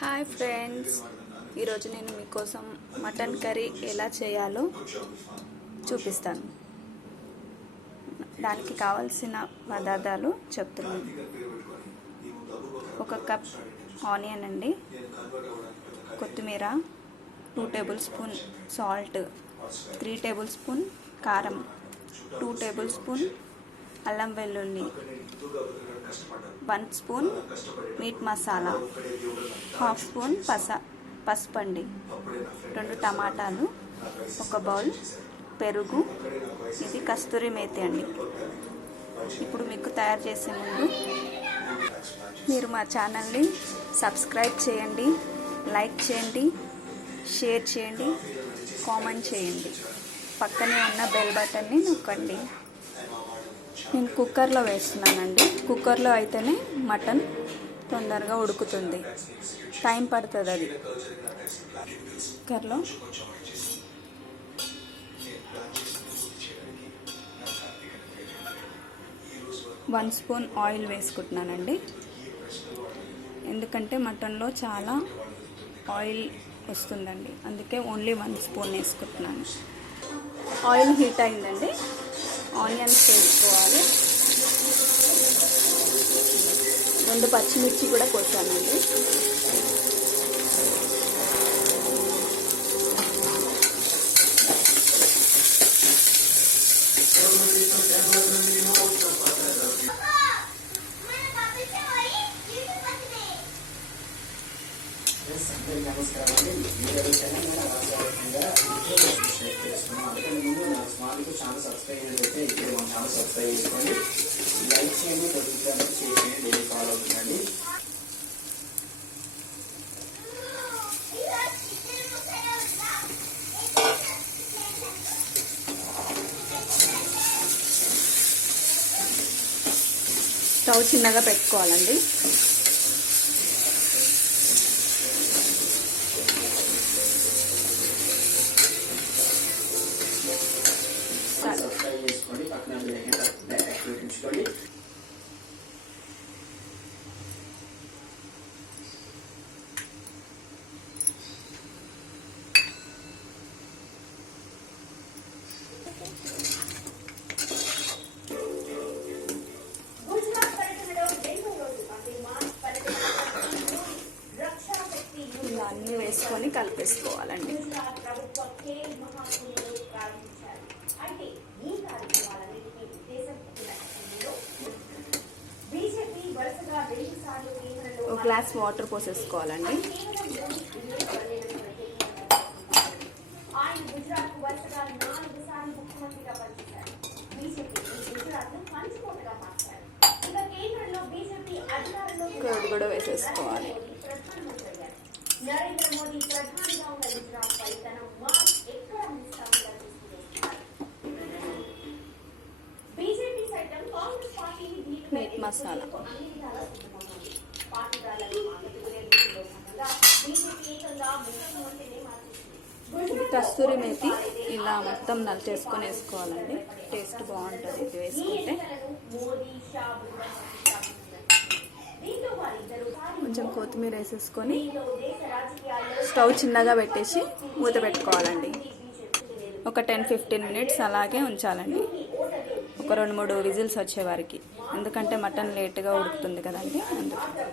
Hi friends, ఈరోజు నేను మీకోసం మటన్ కర్రీ ఎలా చేయాలో చూపిస్తాను. దానికి కావాల్సిన పదార్థాలు చెప్తున్నాను. 1 కప్ ఆనియన్ అండి, కొత్తిమీర, 2 table spoon salt, 3 table spoon కారం, 2 టేబుల్ స్పూన్ అల్లం వెల్లుల్లి, 1 స్పూన్ మీట్ మసాలా, 1/2 స్పూన్ పసుపు అండి, 2 టమాటాలు, 1 బౌల్ పెరుగు, ఇది కస్తూరి మేతి అండి. ఇప్పుడు మీకు తయారు చేసే ముందు మీరు మా ఛానల్ని సబ్స్క్రైబ్ చేయండి, లైక్ చేయండి, షేర్ చేయండి, కామెంట్ చేయండి, పక్కనే ఉన్న బెల్ బటన్ని నొక్కండి. నేను కుక్కర్లో వేస్తున్నానండి. కుక్కర్లో అయితేనే మటన్ తొందరగా ఉడుకుతుంది, టైం పడుతుంది. అది కుక్కర్లో వన్ స్పూన్ ఆయిల్ వేసుకుంటున్నానండి, ఎందుకంటే మటన్లో చాలా ఆయిల్ వస్తుందండి, అందుకే ఓన్లీ 1 స్పూన్ వేసుకుంటున్నాను. ఆయిల్ హీట్ అయిందండి, ఆనియన్స్ వేసుకోవాలి. 2 పచ్చిమిర్చి కూడా కోసానండి. నమస్కారం అండి. మీరు తెలంగాణ రాష్ట్ర వ్యాప్తంగా ముందు ఛానల్ సబ్స్క్రైబ్ చేస్తే ఇప్పుడు మన ఛానల్ సబ్స్క్రైబ్ చేసుకోండి, లైక్ చేయండి, షేర్ చేయండి, డైలీ ఫాలో అవుతుందండి. స్టవ్ చిన్నగా పెట్టుకోవాలండి. సబ్స్క్రైబ్ చేసుకోండి, పక్కన యాక్టివేట్ ఉంచుకోండి. ఇలా అన్నీ వేసుకొని కలిపేసుకోవాలండి. ఒక గ్లాస్ వాటర్ పోసేసుకోవాలండి. కర్డ్ కూడా వేసేసుకోవాలి. మీట్ మసాలా, ఇది కస్తూరి మేతి, ఇలా మొత్తం నలిచేసుకొని వేసుకోవాలండి. టేస్ట్ బాగుంటుంది ఇది వేసుకుంటే. కొంచెం కొత్తిమీర వేసేసుకొని స్టవ్ చిన్నగా పెట్టేసి మూత పెట్టుకోవాలండి. ఒక 10-15 మినిట్స్ అలాగే ఉంచాలండి, ఒక 2-3 విజిల్స్ వచ్చే వారికి, ఎందుకంటే మటన్ లేట్గా ఉడుకుతుంది కదండి, అందుకే.